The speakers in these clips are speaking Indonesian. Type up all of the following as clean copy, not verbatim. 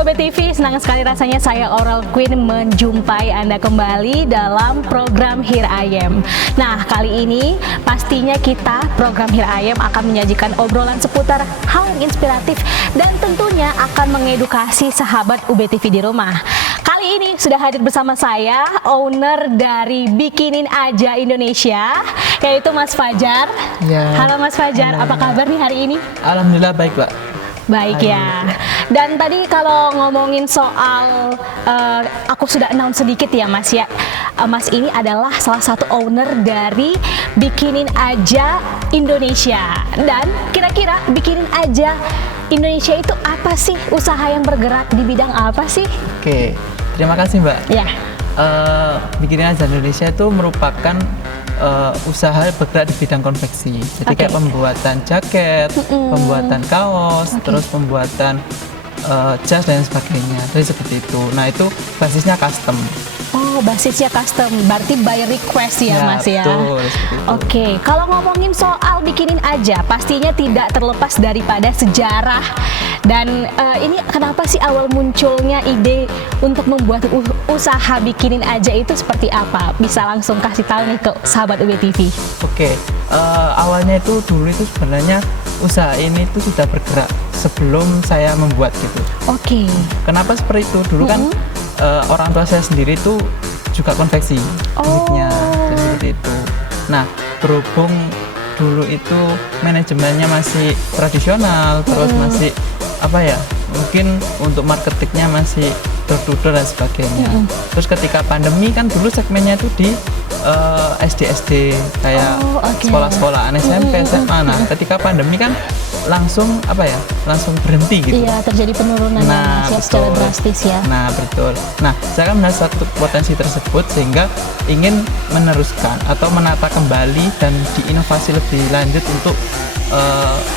Sobat TV, senang sekali rasanya saya Oral Queen menjumpai Anda kembali dalam program Here I Am. Nah, kali ini pastinya kita program Here I Am akan menyajikan obrolan seputar hal yang inspiratif dan tentunya akan mengedukasi sahabat UBTV di rumah. Kali ini sudah hadir bersama saya owner dari Bikinin Aja Indonesia, yaitu Mas Fajar. Ya. Halo Mas Fajar, Halo. apa kabar nih hari ini? Alhamdulillah baik, Pak. Baik ya. Dan tadi kalau ngomongin soal aku sudah announce sedikit ya Mas ya. Mas ini adalah salah satu owner dari Bikinin Aja Indonesia. Dan kira-kira Bikinin Aja Indonesia itu apa sih? Usaha yang bergerak di bidang apa sih? Oke, terima kasih, Mbak. Ya. Bikinin Aja Indonesia itu merupakan usaha bergerak di bidang konveksi. Jadi kayak pembuatan jaket, pembuatan kaos, terus pembuatan jas dan sebagainya. Jadi seperti itu. Nah, itu basisnya custom. Oh, basisnya custom, berarti by request ya, Mas ya. Betul, seperti itu. Oke, kalau ngomongin soal Bikinin Aja, pastinya tidak terlepas daripada sejarah. Dan ini kenapa sih awal munculnya ide untuk membuat usaha Bikinin Aja itu seperti apa? Bisa langsung kasih tahu nih ke sahabat UBTV. Oke, awalnya itu dulu itu sebenarnya usaha ini itu sudah bergerak sebelum saya membuat gitu. Oke. Kenapa seperti itu? Dulu kan orang tua saya sendiri itu juga konveksi basicnya, jadi seperti itu. Nah, berhubung dulu itu manajemennya masih tradisional, terus masih apa ya? Mungkin untuk marketingnya masih door-to-door dan sebagainya. Terus ketika pandemi kan dulu segmennya itu di SD kayak sekolah-sekolah SMP, SMA. Nah, ketika pandemi kan langsung apa ya? Langsung berhenti gitu. Iya, terjadi penurunan secara drastis ya. Nah, betul. Nah, saya kan melihat satu potensi tersebut sehingga ingin meneruskan atau menata kembali dan diinovasi lebih lanjut untuk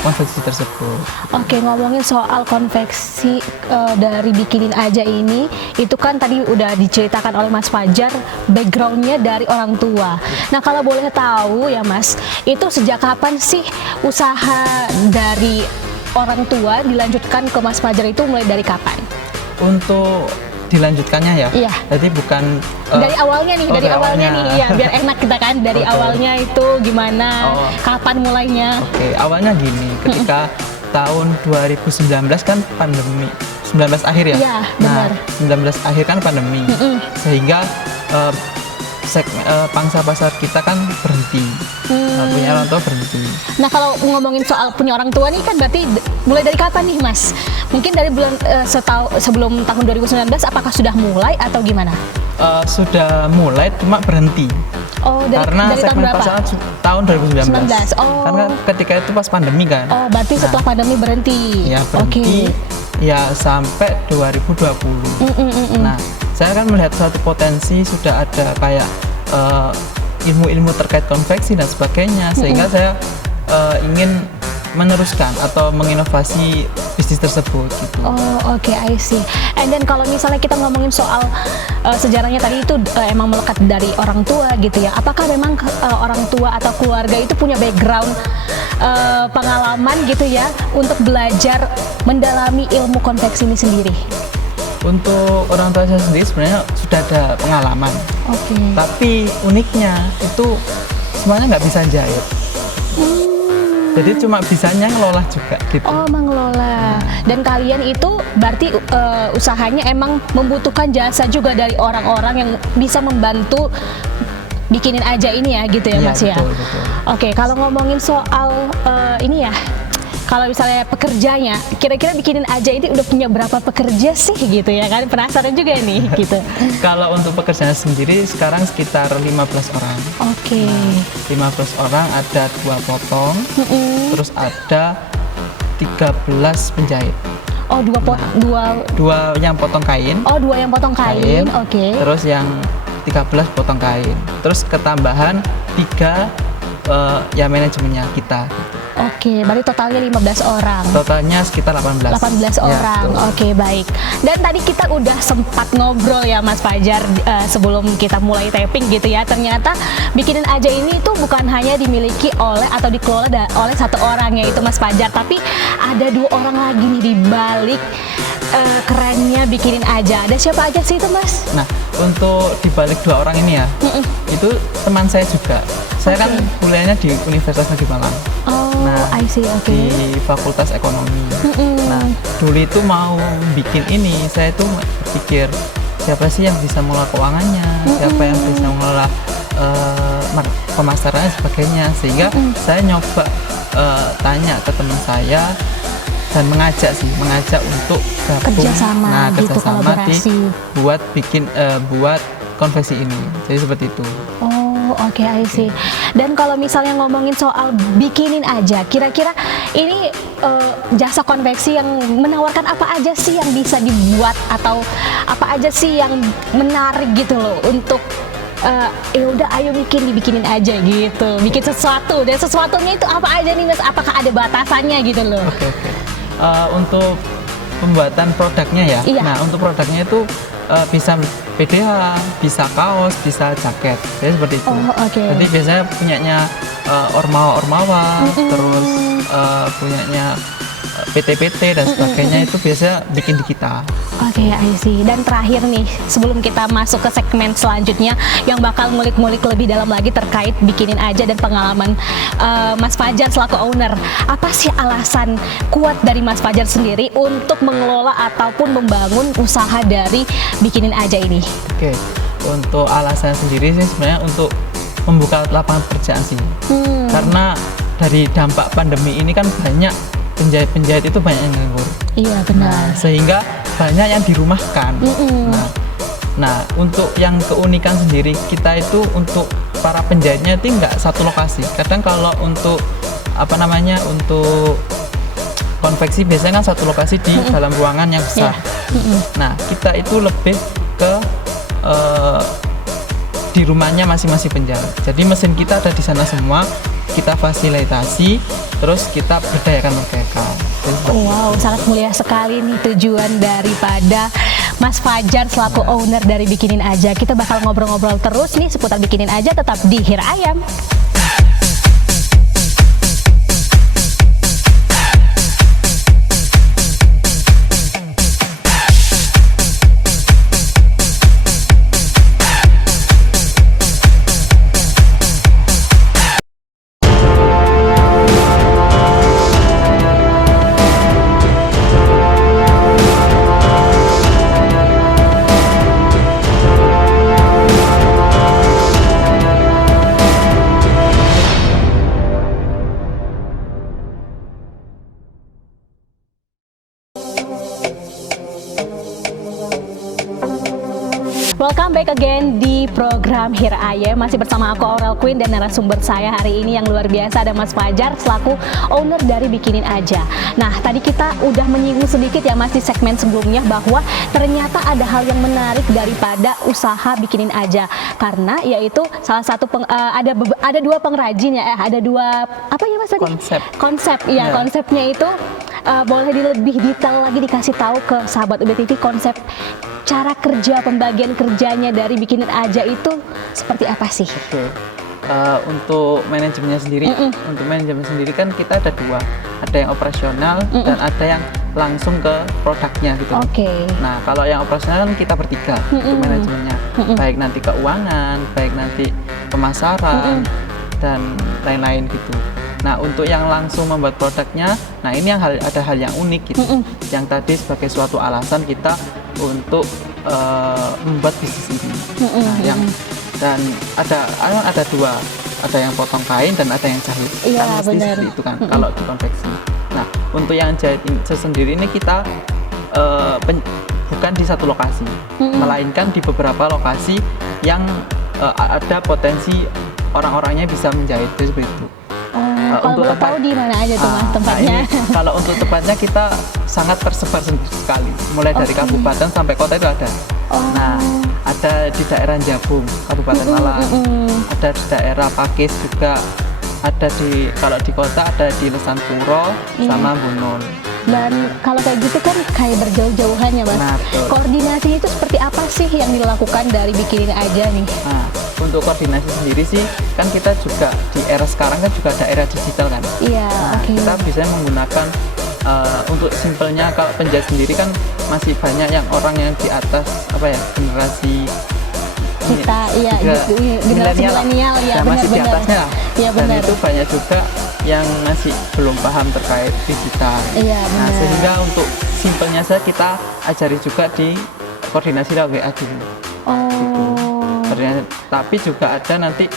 konveksi tersebut. Oke, ngomongin soal konveksi dari Bikinin Aja ini, itu kan tadi udah diceritakan oleh Mas Fajar backgroundnya dari orang tua. Nah, kalau boleh tahu ya Mas, itu sejak kapan sih usaha dari orang tua dilanjutkan ke Mas Fajar itu mulai dari kapan? Untuk dilanjutkannya ya? Iya. Jadi bukan dari awalnya nih, dari awalnya nih, ya biar enak kita kan dari awalnya itu gimana, kapan mulainya? Oke, awalnya gini, ketika tahun 2019 kan pandemi, 19 akhir ya? Iya, benar. Nah, 19 akhir kan pandemi, sehingga pangsa pasar kita kan berhenti, punya orang tua berhenti. Nah, kalau ngomongin soal punya orang tua nih kan berarti mulai dari kapan nih Mas? Mungkin dari bulan sebelum tahun 2019 apakah sudah mulai atau gimana? Sudah mulai cuma berhenti. Oh, karena dari segmen tahun berapa? pasaran tahun 2019. 19. Oh. Karena ketika itu pas pandemi kan. Oh, berarti setelah pandemi berhenti. Ya, berhenti. Ya, sampai 2020. Nah, saya kan melihat suatu potensi sudah ada kayak ilmu-ilmu terkait konveksi dan sebagainya, sehingga saya ingin meneruskan atau menginovasi bisnis tersebut gitu. Oh, oke, I see. And then kalau misalnya kita ngomongin soal sejarahnya tadi itu emang melekat dari orang tua gitu ya. Apakah memang orang tua atau keluarga itu punya background pengalaman gitu ya untuk belajar mendalami ilmu konveksi ini sendiri? Untuk orang tua saya sendiri sebenarnya sudah ada pengalaman. Oke. Tapi uniknya itu semuanya nggak bisa jahit. Jadi cuma bisanya ngelola juga gitu. Oh, mengelola. Dan kalian itu berarti usahanya emang membutuhkan jasa juga dari orang-orang yang bisa membantu Bikinin Aja ini ya gitu ya Mas ya? Betul, betul. Oke, kalau ngomongin soal ini ya, kalau misalnya pekerjanya, kira-kira Bikinin Aja ini udah punya berapa pekerja sih gitu ya kan? Penasaran juga nih gitu. Kalau untuk pekerjaan sendiri sekarang sekitar 15 orang. Oke. 15 orang, ada 2 potong, terus ada 13 penjahit. Oh, Dua yang potong kain. Oh, 2 yang potong kain. Oke. Terus yang 13 potong kain. Terus ketambahan 3 ya manajemennya kita. Oke, berarti totalnya 15 orang. Totalnya sekitar 18. 18 orang. Ya, oke, baik. Dan tadi kita udah sempat ngobrol ya Mas Fajar sebelum kita mulai taping gitu ya. Ternyata Bikinin Aja ini tuh bukan hanya dimiliki oleh atau dikelola oleh satu orang yaitu Mas Fajar, tapi ada 2 orang lagi nih di balik kerennya bikinin aja. Ada siapa aja sih itu, Mas? Nah, untuk dibalik dua orang ini ya, itu teman saya juga. Saya kan kuliahnya di Universitas Negeri Malang. Oh, Nah, I see, oke. di Fakultas Ekonomi. Nah, dulu itu mau bikin ini, saya tuh berpikir siapa sih yang bisa mengelola keuangannya, siapa yang bisa mengelola pemasarannya sebagainya, sehingga saya nyoba tanya ke teman saya dan mengajak untuk gabung, Kerjasama gitu, kolaborasi. buat bikin buat konveksi ini. Jadi seperti itu. Oh, oke, I see. Dan kalau misalnya ngomongin soal bikinin aja, kira-kira ini jasa konveksi yang menawarkan apa aja sih yang bisa dibuat atau apa aja sih yang menarik gitu loh untuk ya udah ayo dibikinin aja gitu, bikin sesuatu, dan sesuatunya itu apa aja nih Mas? Apakah ada batasannya gitu loh? Oke. Untuk pembuatan produknya ya. Iya. Nah, untuk produknya itu bisa PDH, bisa kaos, bisa jaket. Jadi seperti itu. Oh, oke. Jadi biasanya punyanya ormawa, terus punyanya PT-PT dan sebagainya itu biasa bikin di kita. Oke, I see. Dan terakhir nih, sebelum kita masuk ke segmen selanjutnya yang bakal ngulik-ngulik lebih dalam lagi terkait bikinin aja dan pengalaman Mas Fajar selaku owner. Apa sih alasan kuat dari Mas Fajar sendiri untuk mengelola ataupun membangun usaha dari bikinin aja ini? Oke, untuk alasan sendiri sih sebenarnya untuk membuka lapangan pekerjaan sih. Karena dari dampak pandemi ini kan banyak penjahit-penjahit itu banyak yang nganggur. Iya, benar. Nah, sehingga banyak yang dirumahkan. Nah, untuk yang keunikan sendiri kita itu untuk para penjahitnya itu nggak satu lokasi. Kadang kalau untuk untuk konveksi biasanya kan satu lokasi di dalam ruangan yang besar. Nah, kita itu lebih ke di rumahnya masing-masing penjahit. Jadi mesin kita ada di sana semua, kita fasilitasi, terus kita berdayakan mereka. Wow, sangat mulia sekali nih tujuan daripada Mas Fajar selaku owner dari Bikinin Aja. Kita bakal ngobrol-ngobrol terus nih seputar Bikinin Aja, tetap di Hir Ayam. Welcome back again di program Hir Ayam. Masih bersama aku Aurel Queen dan narasumber saya hari ini yang luar biasa ada Mas Fajar selaku owner dari Bikinin Aja. Nah, tadi kita udah menyinggung sedikit ya Mas di segmen sebelumnya bahwa ternyata ada hal yang menarik daripada usaha Bikinin Aja, karena yaitu salah satu ada dua pengrajin ya, ada dua apa ya Mas tadi? Konsep ya. Konsepnya itu boleh lebih detail lagi dikasih tahu ke sahabat UB TV konsep cara kerja, pembagian kerjanya dari Bikinin Aja itu seperti apa sih? Oke. Untuk manajemennya sendiri, kan kita ada dua, ada yang operasional dan ada yang langsung ke produknya gitu. Oke. Nah, kalau yang operasional kan kita bertiga untuk manajemennya, baik nanti keuangan, baik nanti pemasaran dan lain-lain gitu. Nah, untuk yang langsung membuat produknya, nah ini yang ada hal yang unik gitu. Yang tadi sebagai suatu alasan kita untuk membuat bisnis ini. Nah, dan ada dua, ada yang potong kain dan ada yang jahit. Iya, kan mesti benar. seperti itu kan kalau di konveksi. Nah, untuk yang jahit sendiri ini kita bukan di satu lokasi, melainkan di beberapa lokasi yang ada potensi orang-orangnya bisa menjahit, seperti itu. Kalau boleh tahu di mana aja tuh Mas tempatnya? Nah, kalau untuk tempatnya kita sangat tersebar sekali, mulai dari kabupaten sampai kota itu ada. Nah, ada di daerah Jabung, Kabupaten Malang, ada di daerah Pakis juga, ada kalau di kota ada di Lesan Puro sama Bunul. Dan kalau kayak gitu kan kayak berjauh-jauhan ya Mas. Nah, koordinasinya itu seperti apa sih yang dilakukan dari Bikinin Aja nih? Nah, untuk koordinasi sendiri sih kan kita juga di era sekarang kan juga ada era digital kan. Iya, Nah, kita bisa menggunakan untuk simpelnya kalau penjahit sendiri kan masih banyak yang orang yang di atas generasi kita ya generasi milenial ya, yang masih di atasnya lah. Ya, dan benar. itu banyak juga yang masih belum paham terkait digital. Iya, Nah, benar. sehingga untuk simpelnya saja kita ajari juga di koordinasi lewat WA dulu. Tapi juga ada nanti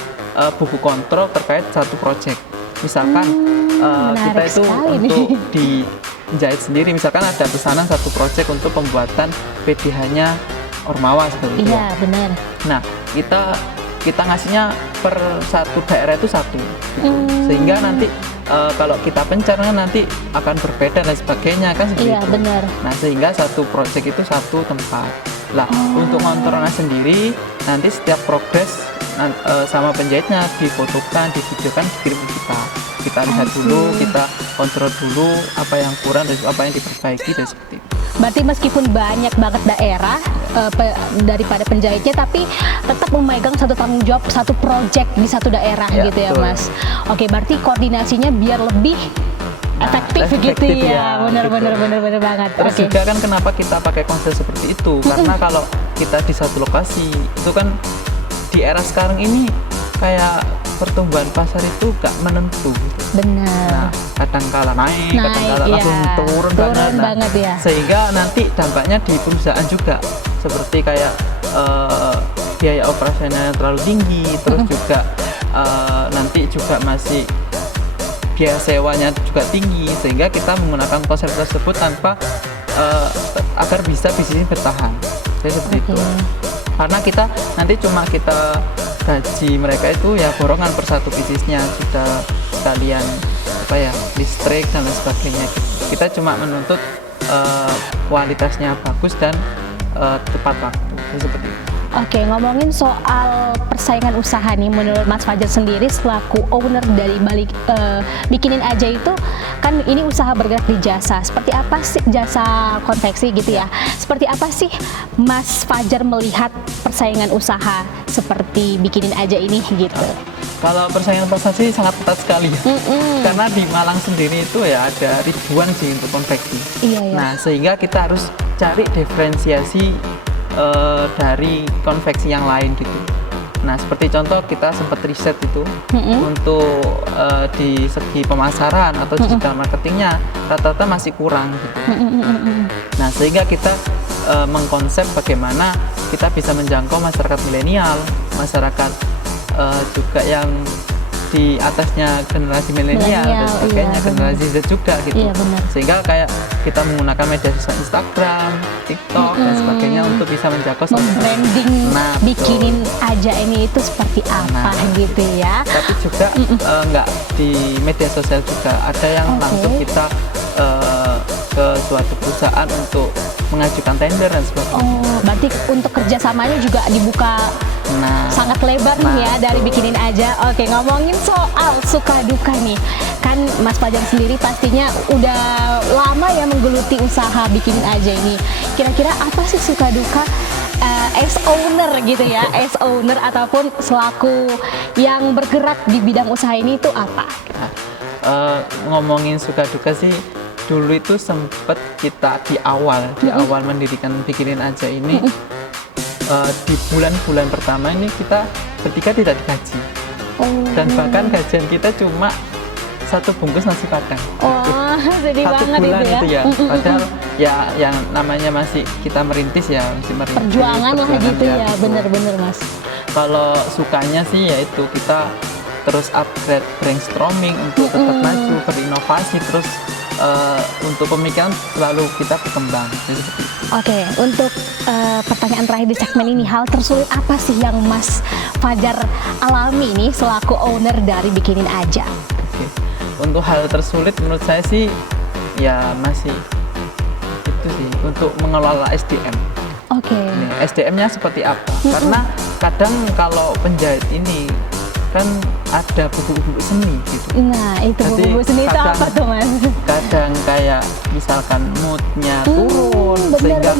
buku kontrol terkait satu proyek. Misalkan kita itu untuk di jahit sendiri, misalkan ada pesanan satu proyek untuk pembuatan PDH-nya Ormawa seperti itu. Iya, benar. Nah, kita ngasihnya per satu daerah itu satu, gitu. Sehingga nanti kalau kita pencarnya nanti akan berbeda dan sebagainya kan seperti Iya, itu. benar. Nah, sehingga satu proyek itu satu tempat. Lah, untuk kontrolnya sendiri nanti setiap progres sama penjahitnya difotokan, divideokan, dikirim ke kita. Kita lihat dulu, kita kontrol dulu apa yang kurang dan apa yang diperbaiki dan seperti itu. Berarti meskipun banyak banget daerah daripada penjahitnya, tapi tetap memegang satu tanggung jawab, satu project di satu daerah Ya, gitu ya, betul. Mas. Oke, berarti koordinasinya biar lebih efektif gitu efektif ya. Benar banget. Terus Oke. juga kan kenapa kita pakai konsep seperti itu? Karena kalau kita di satu lokasi itu kan di era sekarang ini kayak pertumbuhan pasar itu gak menentu. Benar. Nah, kadang kala naik, kadang kala iya. langsung turun banget. Nah, banget ya. sehingga nanti dampaknya di perusahaan juga seperti kayak biaya operasionalnya terlalu tinggi, terus juga nanti juga masih biaya sewanya juga tinggi, sehingga kita menggunakan konsep tersebut tanpa agar bisa bisnisnya bertahan. Jadi seperti itu. Karena kita nanti cuma kita gaji mereka itu ya borongan per satu bisnisnya, sudah sekalian listrik dan lain sebagainya. Kita cuma menuntut kualitasnya bagus dan tepat waktu. Jadi seperti itu. Oke, ngomongin soal persaingan usaha nih, menurut Mas Fajar sendiri selaku owner dari balik Bikinin Aja itu, kan ini usaha bergerak di jasa. Seperti apa sih jasa konveksi gitu ya? Seperti apa sih Mas Fajar melihat persaingan usaha seperti Bikinin Aja ini gitu? Kalau persaingan pasar sih sangat ketat sekali ya. Karena di Malang sendiri itu ya ada ribuan sih untuk konveksi. Iya, iya. Nah, sehingga kita harus cari diferensiasi dari konveksi yang lain gitu. Nah, seperti contoh kita sempat riset itu untuk di segi pemasaran atau digital marketingnya rata-rata masih kurang gitu. Nah, sehingga kita mengkonsep bagaimana kita bisa menjangkau masyarakat milenial, masyarakat juga yang di atasnya generasi milenial dan sebagainya, iya, generasi Z juga gitu. Iya, benar. Sehingga kayak kita menggunakan media sosial Instagram, TikTok dan sebagainya untuk bisa menjangkau Branding Bikinin Aja ini itu seperti apa gitu ya? Tapi juga nggak di media sosial juga ada yang langsung kita ke suatu perusahaan untuk mengajukan tender dan sebagainya. Oh, berarti untuk kerjasamanya juga dibuka sangat lebar nih ya dari Bikinin Aja. Oke, ngomongin soal suka duka nih, kan Mas Fajar sendiri pastinya udah lama ya menggeluti usaha Bikinin Aja ini. Kira-kira apa sih suka duka as owner gitu ya, as owner ataupun selaku yang bergerak di bidang usaha ini itu apa? Ngomongin suka duka sih, dulu itu sempet kita di awal mendirikan Bikinin Aja ini, di bulan-bulan pertama ini kita bertiga tidak digaji, dan bahkan gajian kita cuma satu bungkus nasi padang. Wah, sedih satu banget bulan itu ya. Padahal ya yang namanya masih kita merintis ya, masih merintis. Perjuangan lah gitu ya, betul. bener-bener Mas. Kalau sukanya sih yaitu kita terus upgrade brainstorming untuk tetap maju, berinovasi, terus untuk pemikiran selalu kita berkembang. Jadi seperti itu. Oke, untuk pertanyaan terakhir di segmen ini, hal tersulit apa sih yang Mas Fajar alami nih selaku owner dari Bikinin Aja? Oke. Untuk hal tersulit menurut saya sih ya masih itu sih untuk mengelola SDM. Oke. SDM-nya seperti apa? Karena kadang kalau penjahit ini kan ada buku-buku seni gitu. Nah, itu Jadi buku seni itu apa tuh Mas? Kadang kayak misalkan moodnya turun, sehingga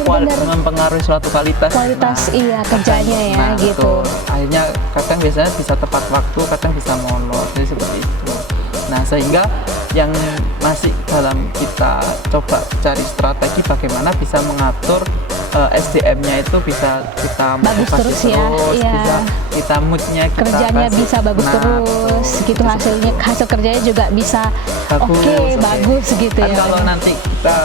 mempengaruhi suatu kualitas iya kerjanya ya gitu. Betul. Akhirnya kadang biasanya bisa tepat waktu, kadang bisa molor, jadi seperti itu. Nah, sehingga yang masih dalam kita coba cari strategi bagaimana bisa mengatur SDM-nya itu bisa kita bagus terus ya, iya. bisa kita moodnya kita kerjanya kasih, bisa bagus terus gitu, hasil kerjanya juga bisa bagus gitu kan ya. Kalau nanti kita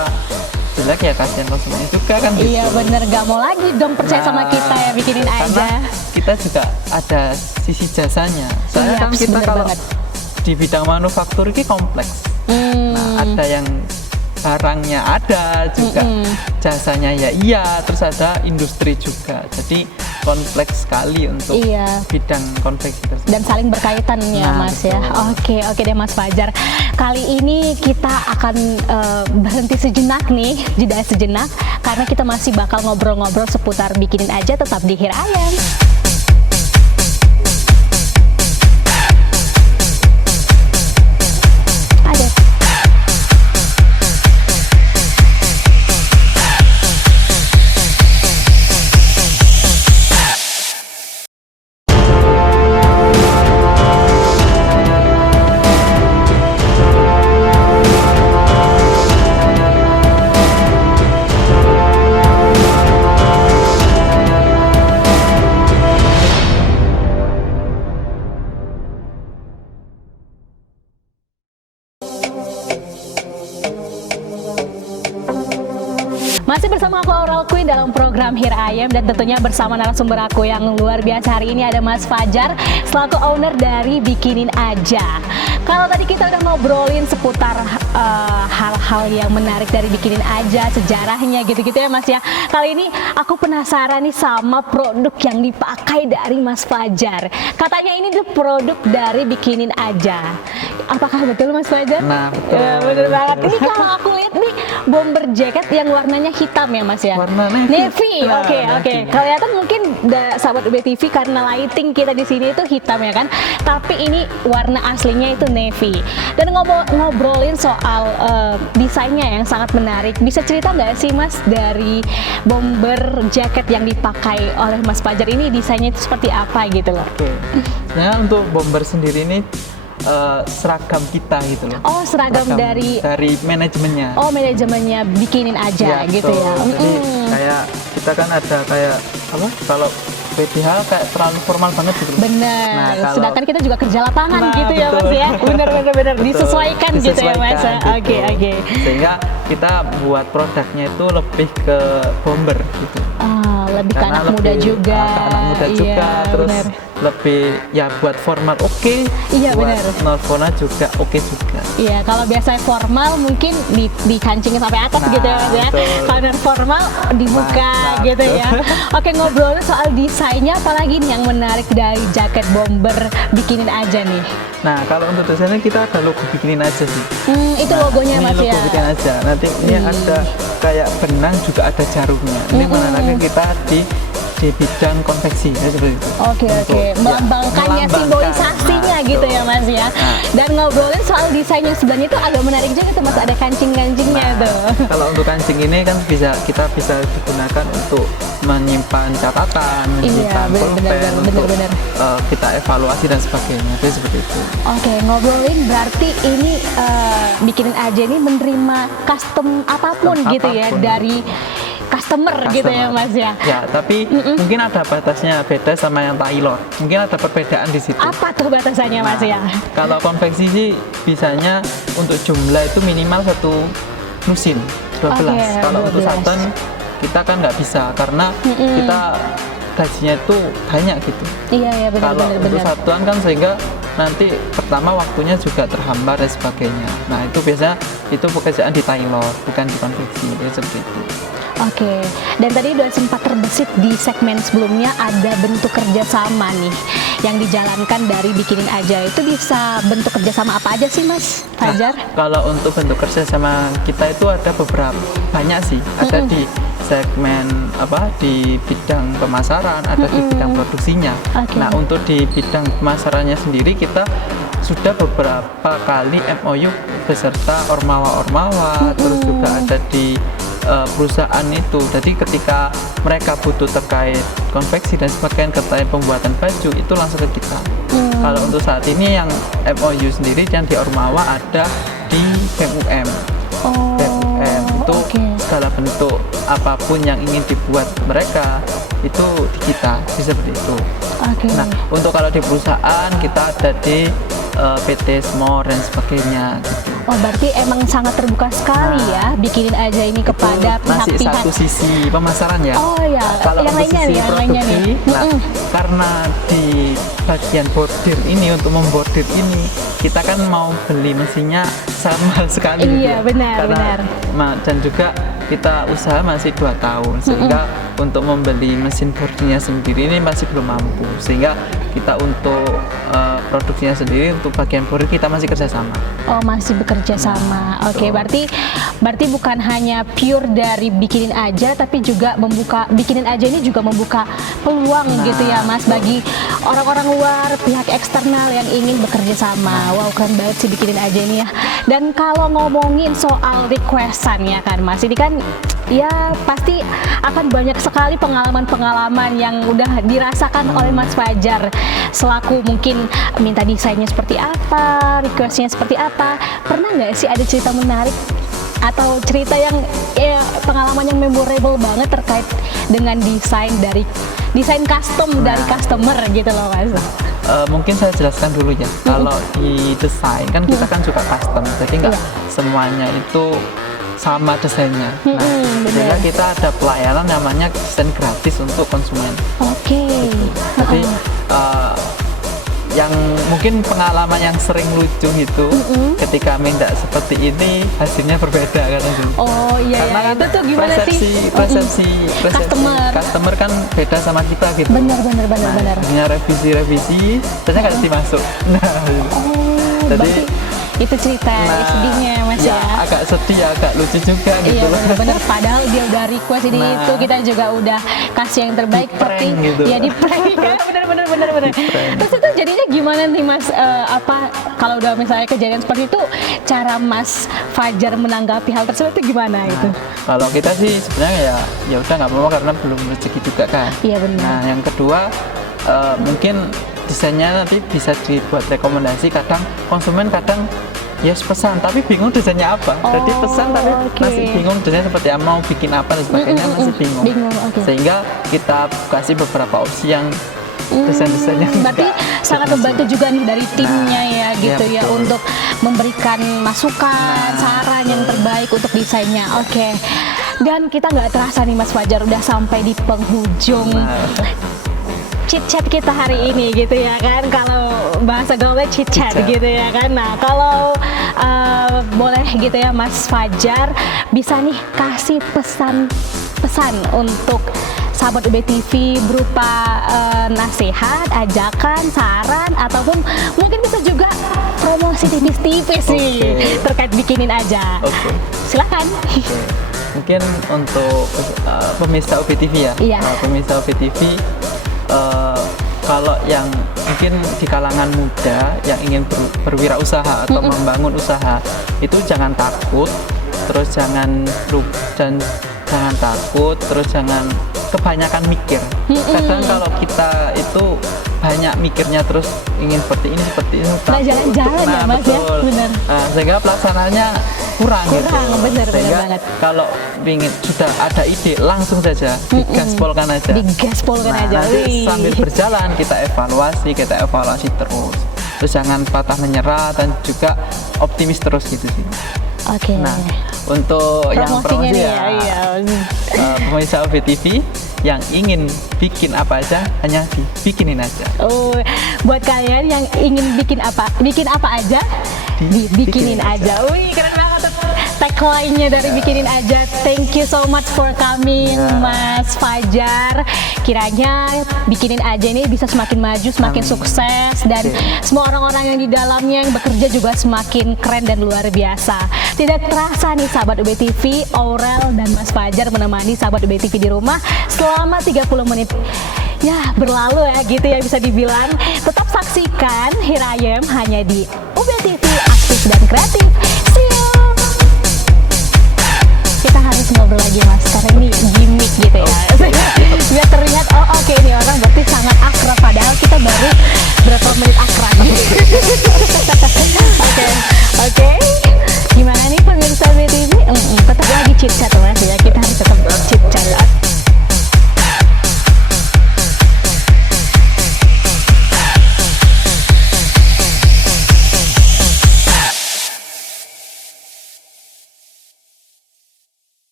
jelek ya kasihan konsumen juga kan gitu. Iya bener, gak mau lagi dong percaya sama kita ya, bikinin aja. Karena kita juga ada sisi jasanya. Soalnya kan kita kalau di bidang manufaktur ini kompleks. Nah, ada yang barangnya ada juga, jasanya ya iya, terus ada industri juga. Jadi kompleks sekali untuk bidang konveksi tersebut. Dan saling berkaitan ya Mas betul. Ya. Oke deh Mas Fajar. Kali ini kita akan berhenti sejenak nih, jeda sejenak, karena kita masih bakal ngobrol-ngobrol seputar bikinin aja, tetap di Hir Ayam. Masih bersama aku Aural Queen dalam program Hir Ayam, dan tentunya bersama narasumber aku yang luar biasa hari ini ada Mas Fajar selaku owner dari Bikinin Aja. Kalau tadi kita udah ngobrolin seputar hal-hal yang menarik dari Bikinin Aja, sejarahnya gitu-gitu ya Mas ya. Kali ini aku penasaran nih sama produk yang dipakai dari Mas Fajar. Katanya ini tuh produk dari Bikinin Aja. Apakah betul Mas Fajar? Nah, betul. Ya, bener banget. Ini kalau aku lihat nih bomber jacket yang warnanya hitam ya Mas ya. Warna navy. Oke. Kelihatan mungkin sahabat UBTV karena lighting kita di sini itu hitam ya kan. Tapi ini warna aslinya itu navy. Dan ngobrolin soal desainnya yang sangat menarik. Bisa cerita nggak sih Mas dari bomber jacket yang dipakai oleh Mas Fajar ini, desainnya itu seperti apa gitu loh? Oke. Nah, untuk bomber sendiri ini seragam kita gitu loh. Oh, seragam dari manajemennya. Oh, manajemennya Bikinin Aja ya, gitu betul. ya. Jadi kayak kita kan ada kayak apa? Kalau PDH kayak terlalu formal banget gitu. Bener. Nah, sedangkan kita juga kerja lapangan gitu ya Mas ya. Bener. Disesuaikan gitu ya Mas. Gitu. Oke. Sehingga kita buat produknya itu lebih ke bomber gitu. Lebih ke anak muda juga. Ke anak muda juga, terus bener. Lebih ya buat formal Iya buat benar. Norvona juga juga. Iya, kalau biasanya formal mungkin dikancingin sampai atas gitu ya Mas ya. Kalau formal dibuka gitu ya. Oke, ngobrolin soal desainnya, apalagi nih yang menarik dari jaket bomber Bikinin Aja nih. Nah, kalau untuk desainnya kita ada logo Bikinin Aja sih. Itu logonya Mas ya. Logo Bikinin Aja. Nanti ini ada kayak benang, juga ada jarumnya. Ini menandakan kita di bidang konveksi ya, seperti itu. Oke. Melambangkannya, simbolisasinya gitu ya Mas ya. Dan ngobrolin soal desainnya sebenarnya itu agak menarik juga tuh Mas, ada kancing-kancingnya tuh. Kalau untuk kancing ini kan kita bisa digunakan untuk menyimpan catatan, menyimpan pulpen, bener. Kita evaluasi dan sebagainya. Jadi seperti itu. Oke, ngobrolin berarti ini Bikinin Aja ini menerima custom apapun gitu ya dari customer gitu ya Mas ya. Ya, tapi mungkin ada batasnya, beda sama yang tailor. Mungkin ada perbedaan di situ. Apa tuh batasannya Mas ya? Kalau konveksi sih bisanya untuk jumlah itu minimal 1 lusin 12. Kalau untuk satin kita kan nggak bisa karena kita gajinya itu banyak gitu. Iya benar. Kalau untuk satuan kan sehingga nanti pertama waktunya juga terhambat dan sebagainya. Nah, itu biasanya itu pekerjaan di tailor, bukan di konveksi, seperti itu. Oke, dan tadi udah sempat terbesit di segmen sebelumnya ada bentuk kerjasama nih yang dijalankan dari Bikinin Aja. Itu bisa bentuk kerjasama apa aja sih Mas Fajar? Nah, kalau untuk bentuk kerjasama kita itu ada beberapa, banyak sih. Ada di segmen di bidang pemasaran, ada di bidang produksinya. Nah, untuk di bidang pemasarannya sendiri kita sudah beberapa kali MOU beserta ormawa-ormawa, terus juga ada di perusahaan itu. Jadi ketika mereka butuh terkait konveksi dan sebagainya, terkait pembuatan baju itu langsung ke kita. Kalau untuk saat ini yang MOU sendiri yang di Ormawa ada di BEM UM. BEM UM itu segala bentuk apapun yang ingin dibuat mereka itu di kita, seperti itu. Nah, untuk kalau di perusahaan kita ada di PT Small dan sebagainya gitu. Oh, berarti emang sangat terbuka sekali ya, bikinin aja ini kepada masih pihak-pihak. satu sisi pemasaran ya. Oh ya, kalau yang untuk lainnya sisi nih, yang produksi, lainnya nih. nah, karena di bagian bordir ini, untuk membordir ini kita kan mau beli mesinnya sama sekali. Iya, gitu. benar, benar. Dan juga kita usaha masih 2 tahun, sehingga untuk membeli mesin bordirnya sendiri ini masih belum mampu, sehingga kita untuk produksinya sendiri, untuk bagian bordir kita masih kerjasama. Oh, masih bekerja sama. Oke, berarti bukan hanya pure dari bikinin aja, tapi juga bikinin aja ini juga membuka peluang gitu ya Mas, bagi orang-orang luar, pihak eksternal yang ingin bekerja sama. Wow, keren banget sih bikinin aja ini ya. Dan kalau ngomongin soal requestan ya kan Mas, ini kan ya pasti akan banyak sekali pengalaman-pengalaman yang udah dirasakan oleh Mas Fajar selaku mungkin minta desainnya seperti apa, requestnya seperti apa. Pernah nggak sih ada cerita menarik atau cerita yang pengalaman yang memorable banget terkait dengan desain custom dari customer gitu loh Mas? Mungkin saya jelaskan dulu ya. Kalau di desain kan kita kan suka custom, jadi nggak semuanya itu sama desainnya. Nah, sehingga kita ada pelayanan namanya desain gratis untuk konsumen. Gitu. Jadi yang mungkin pengalaman yang sering lucu itu ketika minta seperti ini hasilnya berbeda kan. Oh iya, karena itu tuh gimana persepsi customer kan beda sama kita gitu. Benar. Hanya revisi ternyata nggak dimasuk. Jadi itu cerita sedihnya Mas ya. Agak sedih, agak lucu juga gitu. Iya benar. Padahal dia udah request ini itu, kita juga udah kasih yang terbaik, tapi gitu. Ya di prank ya. Benar. Terus itu jadinya gimana nih Mas, kalau udah misalnya kejadian seperti itu, cara Mas Fajar menanggapi hal tersebut itu gimana itu? Kalau kita sih sebenarnya ya udah nggak apa-apa karena belum rezeki juga kan. Iya benar. Nah, yang kedua mungkin desainnya nanti bisa dibuat rekomendasi. Kadang konsumen pesan tapi bingung desainnya apa. Jadi pesan tapi masih bingung desainnya seperti apa, mau bikin apa dan sebagainya masih bingung. Sehingga kita kasih beberapa opsi yang desain-desainnya. Berarti sangat membantu juga nih dari timnya ya gitu ya untuk memberikan masukan, saran yang terbaik untuk desainnya. Oke. Dan kita nggak terasa nih Mas Fajar udah sampai di penghujung chit-chat kita hari ini gitu ya kan, kalau bahasa gaulnya chit-chat gitu ya kan. Nah kalau boleh gitu ya Mas Fajar bisa nih kasih pesan untuk sahabat UB TV berupa nasihat, ajakan, saran, ataupun mungkin bisa juga promosi tipis-tipis nih terkait bikinin aja. Silakan. Mungkin untuk pemirsa UB TV ya, pemirsa UB TV, kalau yang mungkin di kalangan muda yang ingin berwirausaha atau membangun usaha itu jangan takut, terus jangan takut, terus jangan kebanyakan mikir. Kadang kalau kita itu banyak mikirnya terus ingin seperti ini nah jalan-jalan ya Mas ya, benar. Sehingga pelaksanaannya kurang gitu. Benar banget. Kalau ingin sudah ada ide langsung saja digaspolkan aja. Nanti sambil berjalan kita evaluasi terus. Terus jangan patah menyerah dan juga optimis terus gitu sih. Nah, untuk yang promosi pemirsa UB TV yang ingin bikin apa aja hanya dibikinin aja. Buat kalian yang ingin bikin apa aja dibikinin aja. Wih, keren banget tagline-nya dari bikinin aja. Thank you so much for coming Mas Fajar. Kiranya bikinin aja ini bisa semakin maju, semakin sukses, dan semua orang-orang yang di dalamnya yang bekerja juga semakin keren dan luar biasa. Tidak terasa nih sahabat UB TV, Aurel dan Mas Fajar menemani sahabat UB TV di rumah selama 30 menit ya berlalu ya gitu ya bisa dibilang. Tetap saksikan Hirayem hanya di UB TV, aktif dan kreatif. See you. Kita harus ngobrol lagi Mas, karena ini gimmick gitu ya. Biar terlihat oke ini orang berarti sangat akrab, padahal kita baru berapa menit akrab. Chit Chat.